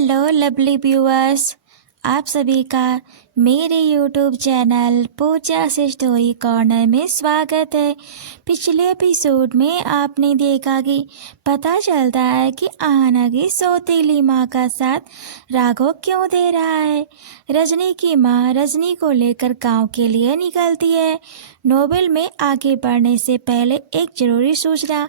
Hello lovely viewers, आप सभी का मेरे यूट्यूब चैनल पूजा से स्टोरी कॉर्नर में स्वागत है। पिछले एपिसोड में आपने देखा कि पता चलता है कि आहना की सौतेली माँ का साथ राघव क्यों दे रहा है। रजनी की माँ रजनी को लेकर गांव के लिए निकलती है। नोवेल में आगे बढ़ने से पहले एक ज़रूरी सूचना,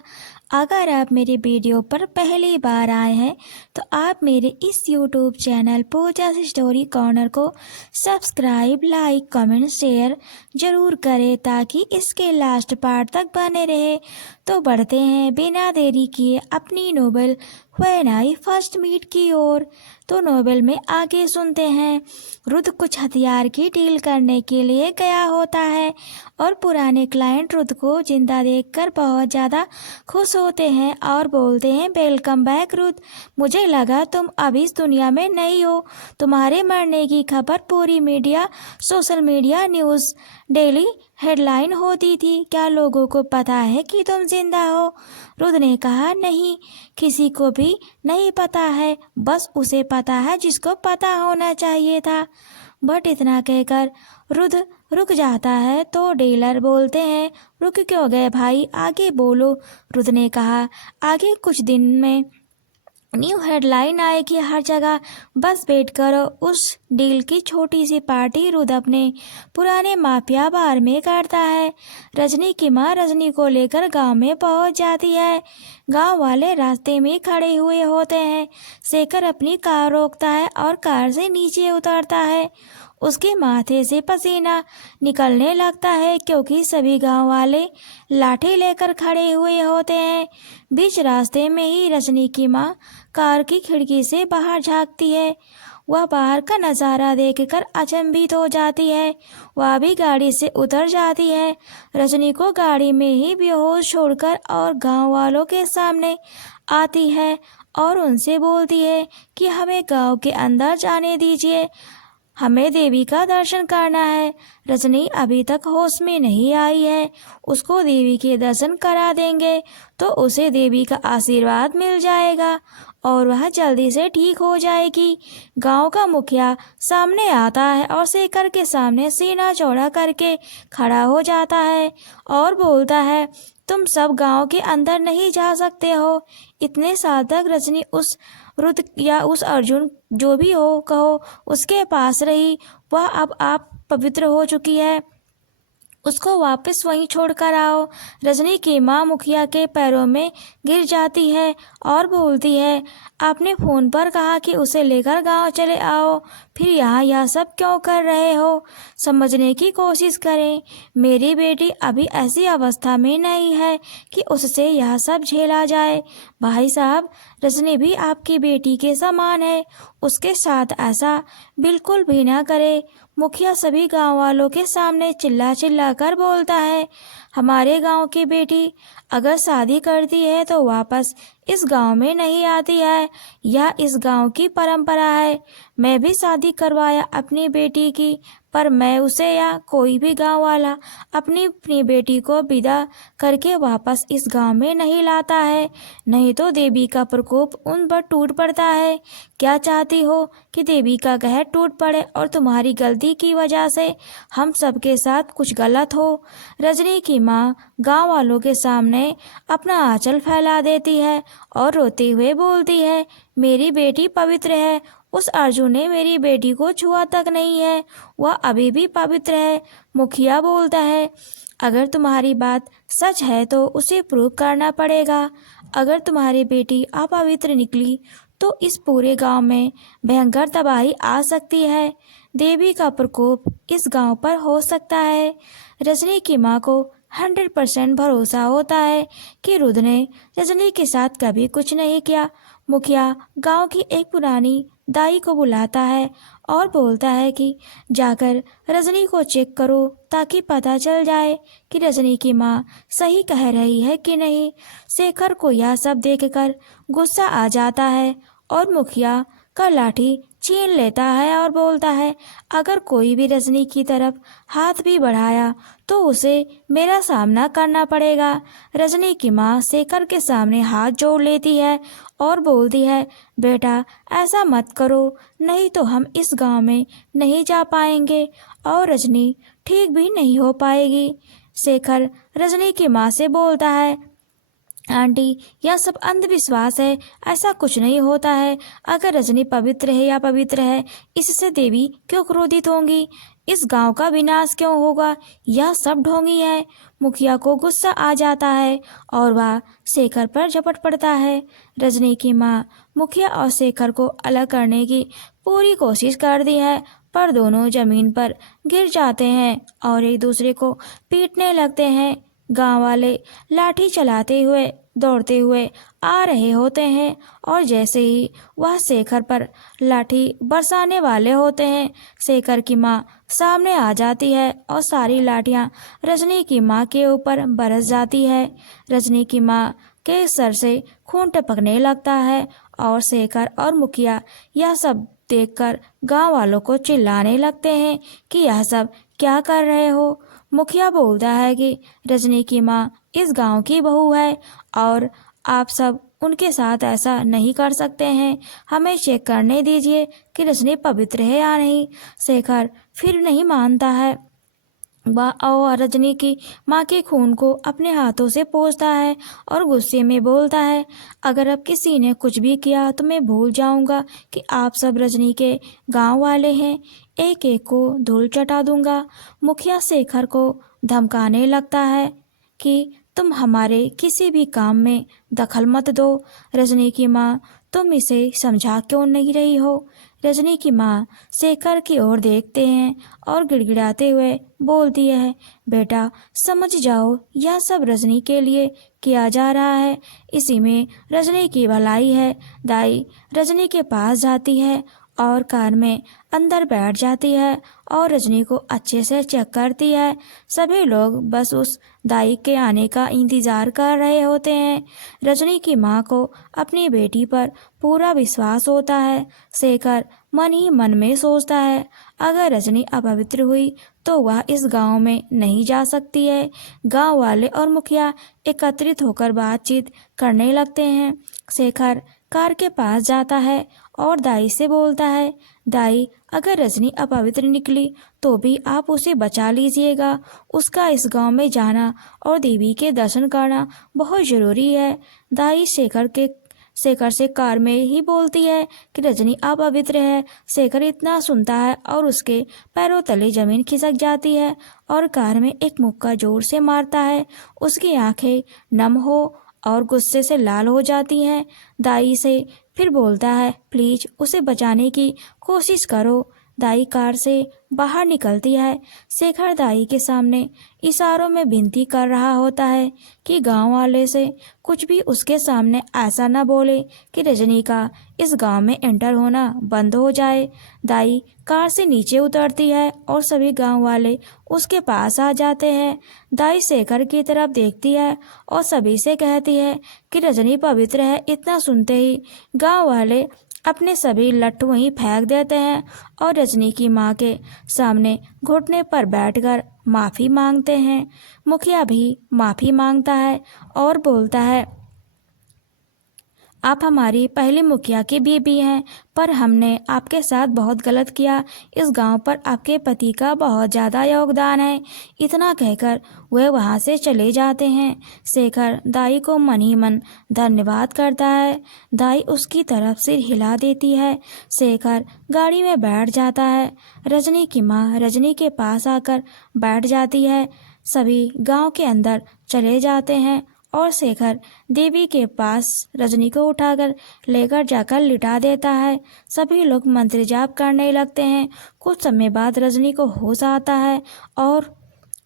अगर आप मेरे वीडियो पर पहली बार आए हैं तो आप मेरे इस यूट्यूब चैनल पूजा से स्टोरी कॉर्नर को सब्सक्राइब, लाइक, कमेंट, शेयर ज़रूर करें ताकि इसके लास्ट पार्ट तक बने रहे। तो बढ़ते हैं बिना देरी किए अपनी novel when I first meet की ओर। तो नोवेल में आगे सुनते हैं, रुद्र कुछ हथियार की डील करने के लिए गया होता है और पुराने क्लाइंट रुद्र को जिंदा देखकर बहुत ज़्यादा खुश होते हैं और बोलते हैं, वेलकम बैक रुद्र, मुझे लगा तुम अभी इस दुनिया में नहीं हो। तुम्हारे मरने की खबर पूरी media, social media, news, daily headline होती थी। क्या लोगों को पता है कि तुम जिंदा हो? रुद्र ने कहा, नहीं, किसी को भी नहीं पता है, बस उसे पता है जिसको पता होना चाहिए था। बट इतना कहकर रुद्र रुक जाता है तो डीलर बोलते हैं, रुक क्यों गए भाई, आगे बोलो। रुद्र ने कहा, आगे कुछ दिन में न्यू हेडलाइन आएगी हर जगह, बस वेट करो। उस डील की छोटी सी पार्टी रुद्र अपने पुराने माफिया बार में करता है। रजनी की माँ रजनी को लेकर गांव में पहुंच जाती है। गांव वाले रास्ते में खड़े हुए होते हैं। शेखर अपनी कार रोकता है और कार से नीचे उतरता है। उसके माथे से पसीना निकलने लगता है क्योंकि सभी गांव वाले लाठी लेकर खड़े हुए होते हैं। बीच रास्ते में ही रजनी की माँ कार की खिड़की से बाहर झांकती है। वह बाहर का नज़ारा देखकर अचंभित हो जाती है। वह भी गाड़ी से उतर जाती है। रजनी को गाड़ी में ही बेहोश छोड़कर और गांव वालों के सामने आती है और उनसे बोलती है कि हमें गांव के अंदर जाने दीजिए, हमें देवी का दर्शन करना है। रजनी अभी तक होश में नहीं आई है। उसको देवी के दर्शन करा देंगे तो उसे देवी का आशीर्वाद मिल जाएगा और वह जल्दी से ठीक हो जाएगी। गांव का मुखिया सामने आता है और शेखर के सामने सीना चौड़ा करके खड़ा हो जाता है और बोलता है, तुम सब गांव के अंदर नहीं जा सकते हो। इतने साल तक रजनी उस रुद्र या उस अर्जुन, जो भी हो कहो, उसके पास रही। वह अब आप पवित्र हो चुकी है, उसको वापस वहीं छोड़कर आओ। रजनी की माँ मुखिया के पैरों में गिर जाती है और बोलती है, आपने फ़ोन पर कहा कि उसे लेकर गांव चले आओ, फिर यहाँ यह सब क्यों कर रहे हो? समझने की कोशिश करें, मेरी बेटी अभी ऐसी अवस्था में नहीं है कि उससे यह सब झेला जाए। भाई साहब, रजनी भी आपकी बेटी के समान है, उसके साथ ऐसा बिल्कुल भी ना करे। मुखिया सभी गांव वालों के सामने चिल्ला चिल्ला कर बोलता है, हमारे गांव की बेटी अगर शादी करती है तो वापस इस गांव में नहीं आती है, यह इस गांव की परंपरा है। मैं भी शादी करवाया अपनी बेटी की, पर मैं उसे या कोई भी गांव वाला अपनी बेटी को विदा करके वापस इस गांव में नहीं लाता है, नहीं तो देवी का प्रकोप उन पर टूट पड़ता है। क्या चाहती हो कि देवी का कहर टूट पड़े और तुम्हारी गलती की वजह से हम सबके साथ कुछ गलत हो? रजनी की माँ गांव वालों के सामने अपना आंचल फैला देती है और रोते हुए बोलती है, मेरी बेटी पवित्र है, उस अर्जुन ने मेरी बेटी को छुआ तक नहीं है, वह अभी भी पवित्र है। मुखिया बोलता है, अगर तुम्हारी बात सच है तो उसे प्रूव करना पड़ेगा। अगर तुम्हारी बेटी अपवित्र निकली तो इस पूरे गांव में भयंकर तबाही आ सकती है, देवी का प्रकोप इस गांव पर हो सकता है। रजनी की माँ को 100% भरोसा होता है कि रुद्र ने रजनी के साथ कभी कुछ नहीं किया। मुखिया गांव की एक पुरानी दाई को बुलाता है और बोलता है कि जाकर रजनी को चेक करो ताकि पता चल जाए कि रजनी की माँ सही कह रही है कि नहीं। शेखर को यह सब देखकर गुस्सा आ जाता है और मुखिया का लाठी छीन लेता है और बोलता है, अगर कोई भी रजनी की तरफ हाथ भी बढ़ाया तो उसे मेरा सामना करना पड़ेगा। रजनी की माँ शेखर के सामने हाथ जोड़ लेती है और बोलती है, बेटा ऐसा मत करो, नहीं तो हम इस गांव में नहीं जा पाएंगे और रजनी ठीक भी नहीं हो पाएगी। शेखर रजनी की माँ से बोलता है, आंटी यह सब अंधविश्वास है, ऐसा कुछ नहीं होता है। अगर रजनी पवित्र है या पवित्र है, इससे देवी क्यों क्रोधित होंगी, इस गांव का विनाश क्यों होगा, यह सब ढोंगी है। मुखिया को गुस्सा आ जाता है और वह शेखर पर झपट पड़ता है। रजनी की माँ मुखिया और शेखर को अलग करने की पूरी कोशिश करती है, पर दोनों जमीन पर गिर जाते हैं और एक दूसरे को पीटने लगते हैं। गांव वाले लाठी चलाते हुए दौड़ते हुए आ रहे होते हैं और जैसे ही वह शेखर पर लाठी बरसाने वाले होते हैं, शेखर की माँ सामने आ जाती है और सारी लाठियाँ रजनी की माँ के ऊपर बरस जाती है। रजनी की माँ के सर से खून टपकने लगता है और शेखर और मुखिया यह सब देखकर गांव वालों को चिल्लाने लगते हैं कि यह सब क्या कर रहे हो। मुखिया बोलता है कि रजनी की माँ इस गांव की बहू है और आप सब उनके साथ ऐसा नहीं कर सकते हैं, हमें चेक करने दीजिए कि रजनी पवित्र है या नहीं। शेखर फिर नहीं मानता है, वह और रजनी की माँ के खून को अपने हाथों से पोंछता है और गुस्से में बोलता है, अगर अब किसी ने कुछ भी किया तो मैं भूल जाऊंगा कि आप सब रजनी के गांव वाले हैं, एक एक को धूल चटा दूंगा। मुखिया शेखर को धमकाने लगता है कि तुम हमारे किसी भी काम में दखल मत दो। रजनी की माँ, तुम इसे समझा क्यों नहीं रही हो। रजनी की माँ शेखर की ओर देखते हैं और गिड़गिड़ाते हुए बोलती है, बेटा समझ जाओ, यह सब रजनी के लिए किया जा रहा है, इसी में रजनी की भलाई है। दाई रजनी के पास जाती है और कार में अंदर बैठ जाती है और रजनी को अच्छे से चेक करती है। सभी लोग बस उस दाई के आने का इंतजार कर रहे होते हैं। रजनी की माँ को अपनी बेटी पर पूरा विश्वास होता है। शेखर मन ही मन में सोचता है, अगर रजनी अपवित्र हुई तो वह इस गांव में नहीं जा सकती है। गांव वाले और मुखिया एकत्रित होकर बातचीत करने लगते हैं। शेखर कार के पास जाता है और दाई से बोलता है, दाई अगर रजनी अपवित्र निकली तो भी आप उसे बचा लीजिएगा, उसका इस गांव में जाना और देवी के दर्शन करना बहुत ज़रूरी है। दाई शेखर से कार में ही बोलती है कि रजनी अपवित्र है। शेखर इतना सुनता है और उसके पैरों तले जमीन खिसक जाती है और कार में एक मुक्का जोर से मारता है। उसकी आंखें नम हो और गुस्से से लाल हो जाती हैं। दाई से फिर बोलता है, प्लीज उसे बचाने की कोशिश करो। दाई कार से बाहर निकलती है। शेखर दाई के सामने इशारों में विनती कर रहा होता है कि गांव वाले से कुछ भी उसके सामने ऐसा न बोले कि रजनी का इस गांव में एंटर होना बंद हो जाए। दाई कार से नीचे उतरती है और सभी गांव वाले उसके पास आ जाते हैं। दाई शेखर की तरफ देखती है और सभी से कहती है कि रजनी पवित्र है। इतना सुनते ही गांव वाले अपने सभी लट्ठ वहीं फेंक देते हैं और रजनी की माँ के सामने घुटने पर बैठकर माफ़ी मांगते हैं। मुखिया भी माफ़ी मांगता है और बोलता है, आप हमारी पहली मुखिया की बीवी हैं, पर हमने आपके साथ बहुत गलत किया। इस गांव पर आपके पति का बहुत ज़्यादा योगदान है। इतना कहकर वे वहां से चले जाते हैं। शेखर दाई को मन ही मन धन्यवाद करता है। दाई उसकी तरफ सिर हिला देती है। शेखर गाड़ी में बैठ जाता है। रजनी की माँ रजनी के पास आकर बैठ जाती है। सभी गांव के अंदर चले जाते हैं और शेखर देवी के पास रजनी को उठाकर लेकर जाकर लिटा देता है। सभी लोग मंत्र जाप करने लगते हैं। कुछ समय बाद रजनी को होश आता है और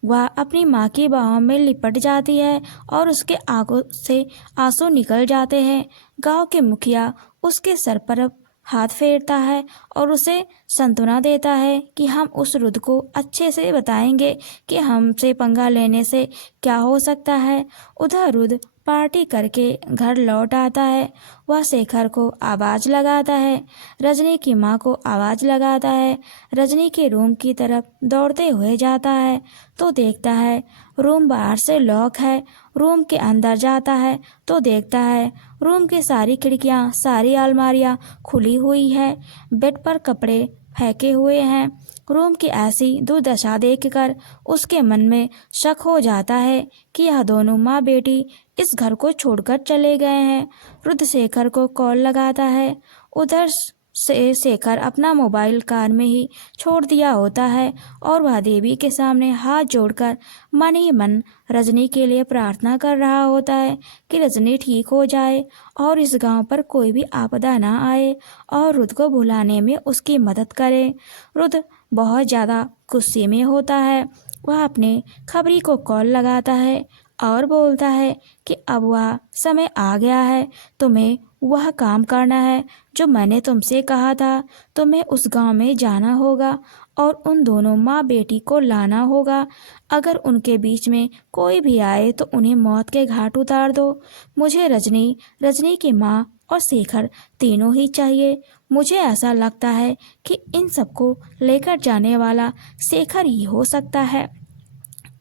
वह अपनी माँ की बाहों में लिपट जाती है और उसके आंखों से आंसू निकल जाते हैं। गांव के मुखिया उसके सर पर हाथ फेरता है और उसे सांत्वना देता है कि हम उस रुद्र को अच्छे से बताएंगे कि हमसे पंगा लेने से क्या हो सकता है। उधर रुद्र पार्टी करके घर लौट आता है। वह शेखर को आवाज़ लगाता है, रजनी की माँ को आवाज़ लगाता है। रजनी के रूम की तरफ दौड़ते हुए जाता है तो देखता है रूम बाहर से लॉक है। रूम के अंदर जाता है तो देखता है रूम की सारी खिड़कियाँ, सारी अलमारियाँ खुली हुई है। बेड पर कपड़े फेंके हुए हैं। रूम की ऐसी दुर्दशा देखकर उसके मन में शक हो जाता है कि यह दोनों माँ बेटी इस घर को छोड़कर चले गए हैं। रुद्र शेखर को कॉल लगाता है। उधर से शेखर अपना मोबाइल कार में ही छोड़ दिया होता है और वह देवी के सामने हाथ जोड़कर मन ही मन रजनी के लिए प्रार्थना कर रहा होता है कि रजनी ठीक हो जाए और इस गांव पर कोई भी आपदा ना आए और रुद्र को भुलाने में उसकी मदद करे। रुद्र बहुत ज़्यादा गुस्से में होता है। वह अपने खबरी को कॉल लगाता है और बोलता है कि अब वह समय आ गया है, तुम्हें वह काम करना है जो मैंने तुमसे कहा था। तुम्हें उस गांव में जाना होगा और उन दोनों माँ बेटी को लाना होगा। अगर उनके बीच में कोई भी आए तो उन्हें मौत के घाट उतार दो। मुझे रजनी की माँ और शेखर तीनों ही चाहिए। मुझे ऐसा लगता है कि इन सबको लेकर जाने वाला शेखर ही हो सकता है।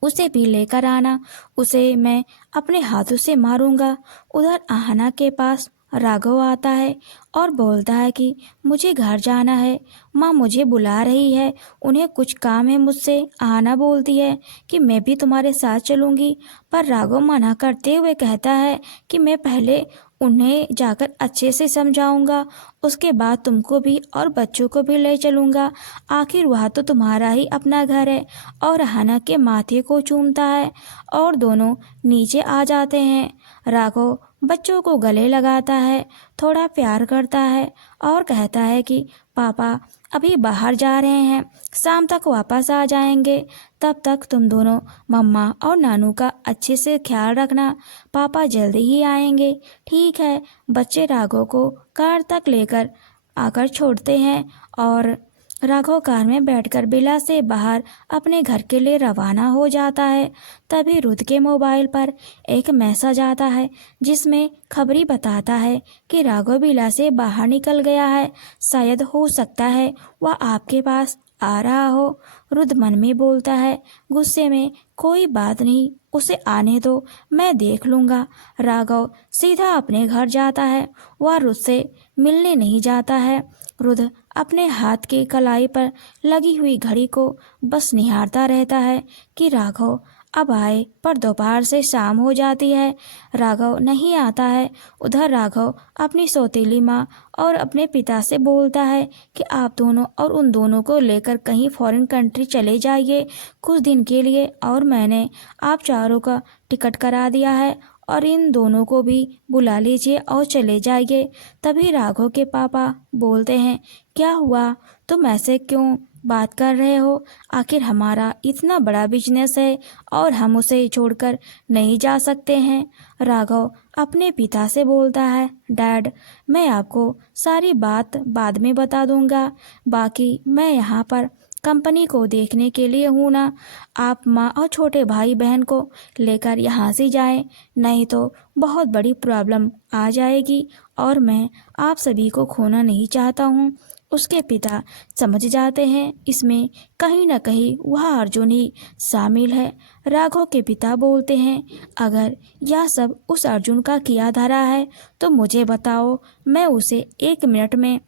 उसे भी लेकर आना, उसे मैं अपने हाथों से मारूंगा। उधर आहना के पास राघव आता है और बोलता है कि मुझे घर जाना है, माँ मुझे बुला रही है, उन्हें कुछ काम है मुझसे। आहना बोलती है कि मैं भी तुम्हारे साथ चलूँगी, पर राघव मना करते हुए कहता है कि मैं पहले उन्हें जाकर अच्छे से समझाऊंगा, उसके बाद तुमको भी और बच्चों को भी ले चलूँगा। आखिर वह तो तुम्हारा ही अपना घर है। और आहना के माथे को चूमता है और दोनों नीचे आ जाते हैं। राघव बच्चों को गले लगाता है, थोड़ा प्यार करता है और कहता है कि पापा अभी बाहर जा रहे हैं, शाम तक वापस आ जाएंगे। तब तक तुम दोनों मम्मा और नानू का अच्छे से ख्याल रखना, पापा जल्दी ही आएंगे। ठीक है। बच्चे राघव को कार तक लेकर आकर छोड़ते हैं और राघव कार में बैठकर बिला से बाहर अपने घर के लिए रवाना हो जाता है। तभी रुद्र के मोबाइल पर एक मैसेज आता है जिसमें खबरी बताता है कि राघव बिला से बाहर निकल गया है, शायद हो सकता है वह आपके पास आ रहा हो। रुद्र मन में बोलता है गुस्से में, कोई बात नहीं, उसे आने दो, मैं देख लूँगा। राघव सीधा अपने घर जाता है, वह रुद्र से मिलने नहीं जाता है। रुद्र अपने हाथ की कलाई पर लगी हुई घड़ी को बस निहारता रहता है कि राघव अब आए, पर दोपहर से शाम हो जाती है, राघव नहीं आता है। उधर राघव अपनी सौतेली माँ और अपने पिता से बोलता है कि आप दोनों और उन दोनों को लेकर कहीं फॉरेन कंट्री चले जाइए कुछ दिन के लिए, और मैंने आप चारों का टिकट करा दिया है और इन दोनों को भी बुला लीजिए और चले जाइए। तभी राघव के पापा बोलते हैं क्या हुआ, तुम ऐसे क्यों बात कर रहे हो? आखिर हमारा इतना बड़ा बिजनेस है और हम उसे छोड़कर नहीं जा सकते हैं। राघव अपने पिता से बोलता है डैड, मैं आपको सारी बात बाद में बता दूंगा, बाकी मैं यहाँ पर कंपनी को देखने के लिए हूँ ना। आप माँ और छोटे भाई बहन को लेकर यहाँ से जाएं, नहीं तो बहुत बड़ी प्रॉब्लम आ जाएगी और मैं आप सभी को खोना नहीं चाहता हूँ। उसके पिता समझ जाते हैं इसमें कहीं न कहीं वह अर्जुन ही शामिल है। राघव के पिता बोलते हैं अगर यह सब उस अर्जुन का किया धरा है तो मुझे बताओ, मैं उसे 1 मिनट में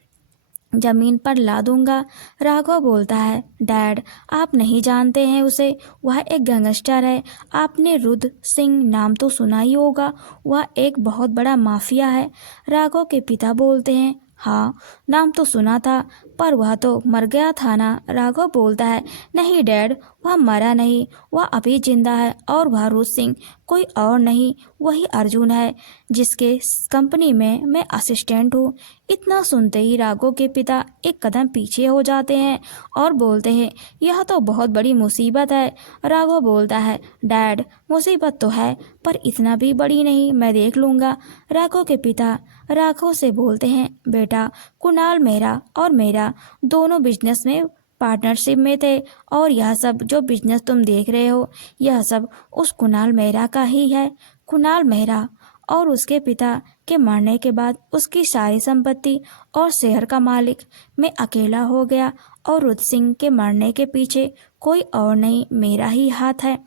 जमीन पर ला दूंगा। राघव बोलता है डैड, आप नहीं जानते हैं उसे, वह एक गैंगस्टर है। आपने रुद्र सिंह नाम तो सुना ही होगा, वह एक बहुत बड़ा माफिया है। राघव के पिता बोलते हैं हाँ, नाम तो सुना था, पर वह तो मर गया था ना। राघव बोलता है नहीं डैड, वह मरा नहीं, वह अभी जिंदा है और वह रुद्र सिंह कोई और नहीं, वही अर्जुन है जिसके कंपनी में मैं असिस्टेंट हूँ। इतना सुनते ही राघव के पिता एक कदम पीछे हो जाते हैं और बोलते हैं यह तो बहुत बड़ी मुसीबत है। राघव बोलता है डैड, मुसीबत तो है पर इतना भी बड़ी नहीं, मैं देख लूँगा। राघव के पिता राघव से बोलते हैं, बेटा कुणाल मेरा और मेरा दोनों बिजनेस में पार्टनरशिप में थे और यह सब जो बिजनेस तुम देख रहे हो यह सब उस कुणाल मेहरा का ही है। कुणाल मेहरा और उसके पिता के मरने के बाद उसकी सारी संपत्ति और शहर का मालिक मैं अकेला हो गया और रुद्र सिंह के मरने के पीछे कोई और नहीं, मेरा ही हाथ है।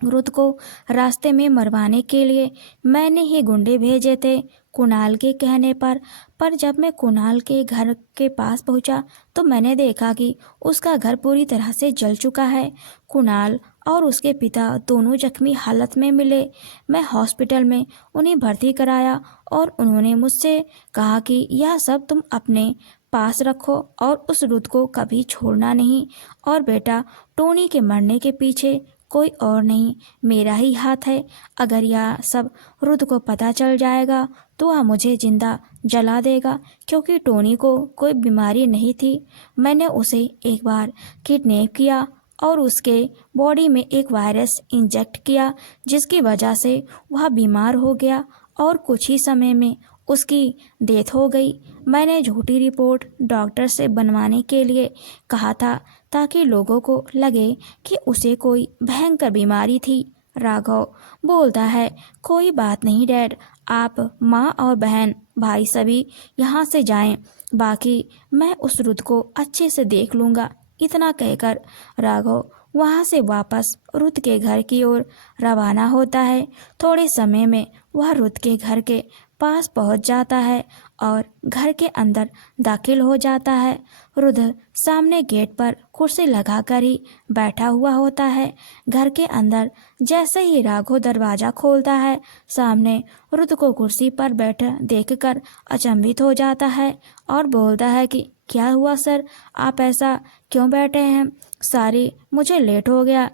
रुद्र को रास्ते में मरवाने के लिए मैंने ही गुंडे भेजे थे कुणाल के कहने पर जब मैं कुणाल के घर के पास पहुंचा तो मैंने देखा कि उसका घर पूरी तरह से जल चुका है। कुणाल और उसके पिता दोनों जख्मी हालत में मिले। मैं हॉस्पिटल में उन्हें भर्ती कराया और उन्होंने मुझसे कहा कि यह सब तुम अपने पास रखो और उस रुद्र को कभी छोड़ना नहीं। और बेटा टोनी के मरने के पीछे कोई और नहीं, मेरा ही हाथ है। अगर यह सब रुद्र को पता चल जाएगा तो वह मुझे जिंदा जला देगा, क्योंकि टोनी को कोई बीमारी नहीं थी। मैंने उसे एक बार किडनैप किया और उसके बॉडी में एक वायरस इंजेक्ट किया जिसकी वजह से वह बीमार हो गया और कुछ ही समय में उसकी डेथ हो गई। मैंने झूठी रिपोर्ट डॉक्टर से बनवाने के लिए कहा था ताकि लोगों को लगे कि उसे कोई भयंकर बीमारी थी। राघव बोलता है, कोई बात नहीं डैड, आप माँ और बहन भाई सभी यहाँ से जाएं, बाकी मैं उस रुद्र को अच्छे से देख लूँगा। इतना कहकर राघव वहाँ से वापस रुद्र के घर की ओर रवाना होता है। थोड़े समय में वह रुद्र के घर के पास पहुंच जाता है और घर के अंदर दाखिल हो जाता है। रुद्र सामने गेट पर कुर्सी लगाकर ही बैठा हुआ होता है। घर के अंदर जैसे ही राघव दरवाजा खोलता है, सामने रुद्र को कुर्सी पर बैठा देखकर अचंभित हो जाता है और बोलता है कि क्या हुआ सर, आप ऐसा क्यों बैठे हैं? सॉरी, मुझे लेट हो गया,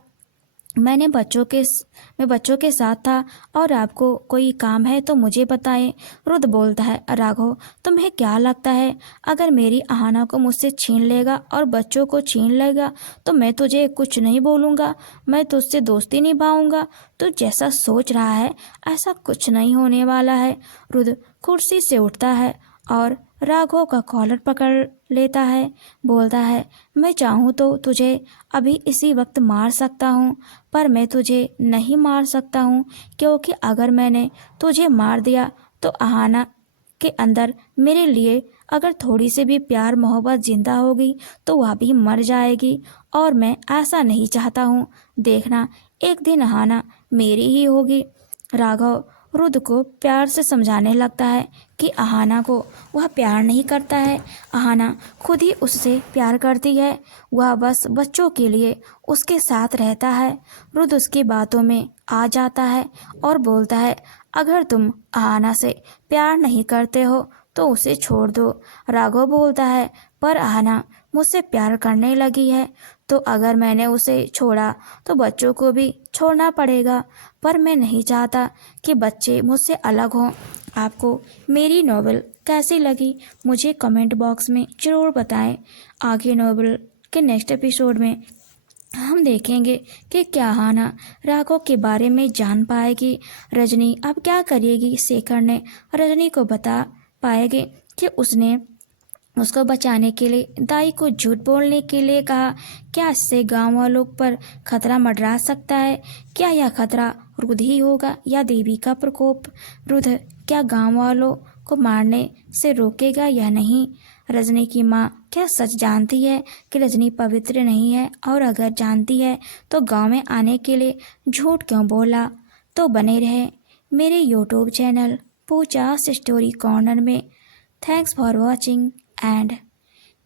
मैं बच्चों के साथ था और आपको कोई काम है तो मुझे बताएं। रुद्र बोलता है, राघव तुम्हें क्या लगता है अगर मेरी आहाना को मुझसे छीन लेगा और बच्चों को छीन लेगा तो मैं तुझे कुछ नहीं बोलूँगा, मैं तुझसे दोस्ती निभाऊंगा? तू जैसा सोच रहा है ऐसा कुछ नहीं होने वाला है। रुद्र कुर्सी से उठता है और राघव का कॉलर पकड़ लेता है, बोलता है, मैं चाहूँ तो तुझे अभी इसी वक्त मार सकता हूँ, पर मैं तुझे नहीं मार सकता हूँ, क्योंकि अगर मैंने तुझे मार दिया तो आहाना के अंदर मेरे लिए अगर थोड़ी सी भी प्यार मोहब्बत जिंदा होगी तो वह भी मर जाएगी और मैं ऐसा नहीं चाहता हूँ। देखना एक दिन आहाना मेरी ही होगी। राघव रुद्र को प्यार से समझाने लगता है कि आहाना को वह प्यार नहीं करता है, आहाना खुद ही उससे प्यार करती है, वह बस बच्चों के लिए उसके साथ रहता है। रुद्र उसकी बातों में आ जाता है और बोलता है, अगर तुम आहाना से प्यार नहीं करते हो तो उसे छोड़ दो। राघव बोलता है, पर आहाना मुझसे प्यार करने लगी है तो अगर मैंने उसे छोड़ा तो बच्चों को भी छोड़ना पड़ेगा, पर मैं नहीं चाहता कि बच्चे मुझसे अलग हों। आपको मेरी नॉवेल कैसी लगी मुझे कमेंट बॉक्स में ज़रूर बताएं। आगे नॉवेल के नेक्स्ट एपिसोड में हम देखेंगे कि क्या आहाना राघव के बारे में जान पाएगी, रजनी अब क्या करेगी। शेखर ने रजनी को बता पाएगी कि उसने उसको बचाने के लिए दाई को झूठ बोलने के लिए कहा। क्या इससे गांव वालों पर खतरा मंडरा सकता है? क्या यह खतरा रुद्र ही होगा या देवी का प्रकोप? रुद्र क्या गांव वालों को मारने से रोकेगा या नहीं? रजनी की माँ क्या सच जानती है कि रजनी पवित्र नहीं है, और अगर जानती है तो गांव में आने के लिए झूठ क्यों बोला? तो बने रहे मेरे यूट्यूब चैनल पूजा's स्टोरी कॉर्नर में। Thanks for watching and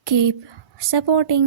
keep supporting.